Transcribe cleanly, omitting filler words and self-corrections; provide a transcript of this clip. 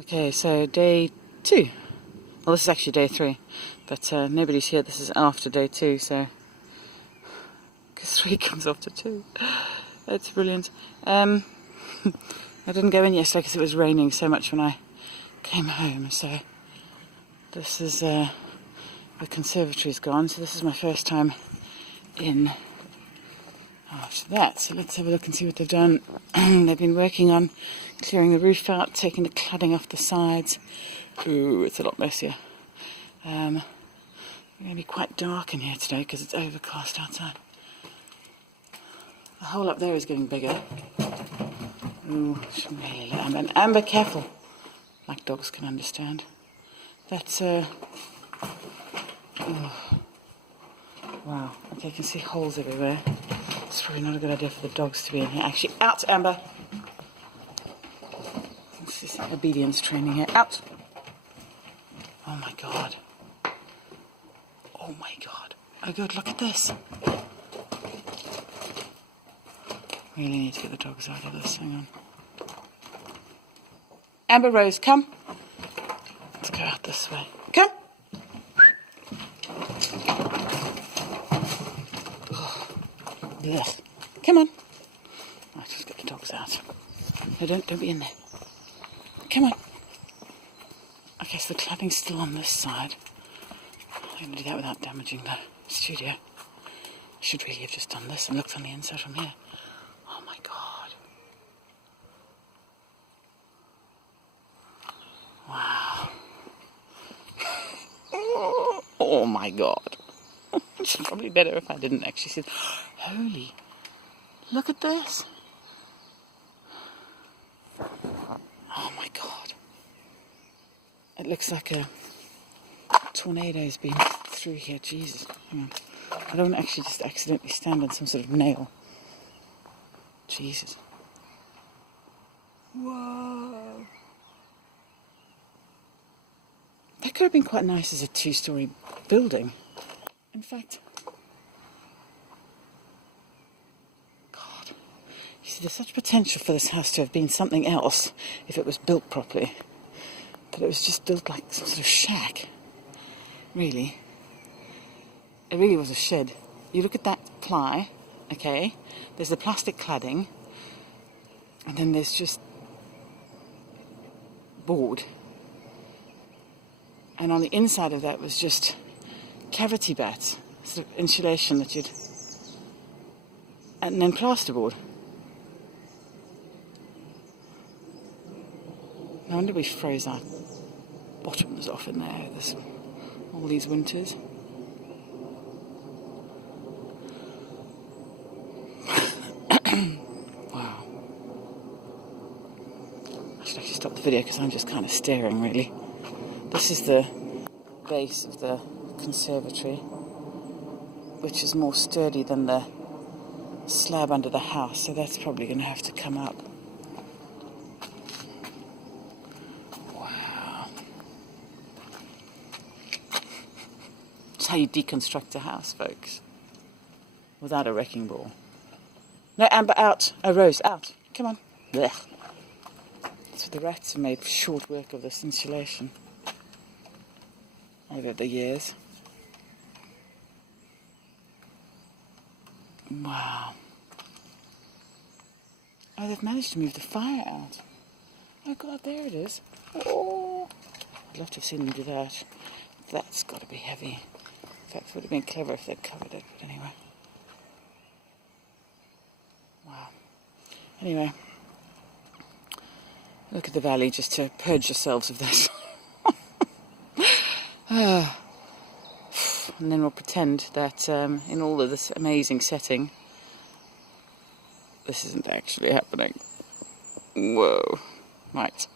Okay, so day 2. Well, this is actually day 3, but nobody's here. This is after day 2, so because 3 comes after 2. That's brilliant. I didn't go in yesterday because it was raining so much when I came home. So this is the conservatory's gone. So this is my first time in after that. So let's have a look and see what they've done. They've been working on clearing the roof out, taking the cladding off the sides. Ooh, it's a lot messier. It's going to be quite dark in here today because it's overcast outside. The hole up there is getting bigger. Ooh, shouldn't really let Amber. And Amber, careful. Like dogs can understand. That's wow. Okay, you can see holes everywhere. It's probably not a good idea for the dogs to be in here. Actually, out, Amber. This is obedience training here. Out. Oh my god. Oh my god. Oh good, look at this. Really need to get the dogs out of this. Hang on. Amber Rose, come. Let's go out this way. Come. Ugh. Come on. Right, just get the dogs out. No, don't be in there. Come on. Okay, so the cladding's still on this side. I'm going to do that without damaging the studio. I should really have just done this and looked on the inside from here. Oh my god. Wow. Oh my god. It's probably better if I didn't actually see it. Holy. Look at this. Oh my god. It looks like a tornado's been through here. Jesus. Hang on. I don't actually just accidentally stand on some sort of nail. Jesus. Whoa. That could have been quite nice as a 2-story building. In fact, God, you see, there's such potential for this house to have been something else if it was built properly. But it was just built like some sort of shack. Really. It really was a shed. You look at that ply, okay, there's the plastic cladding, and then there's just board. And on the inside of that was just cavity bats, sort of insulation that you'd... and then plasterboard. No wonder we froze our bottoms off in there all these winters. Wow. I should actually stop the video because I'm just kind of staring, really. This is the base of the conservatory, which is more sturdy than the slab under the house, so that's probably going to have to come up. Wow. That's how you deconstruct a house, folks. Without a wrecking ball. No, Amber, out. Oh, Rose, out. Come on. Blech. So the rats have made short work of this insulation over the years. Wow. Oh, they've managed to move the fire out. Oh god, there it is. Oh, I'd love to have seen them do that. That's got to be heavy. In fact, it would have been clever if they'd covered it, but anyway. Wow. Anyway, look at the valley just to purge yourselves of this. And then we'll pretend that in all of this amazing setting, this isn't actually happening. Whoa. Right.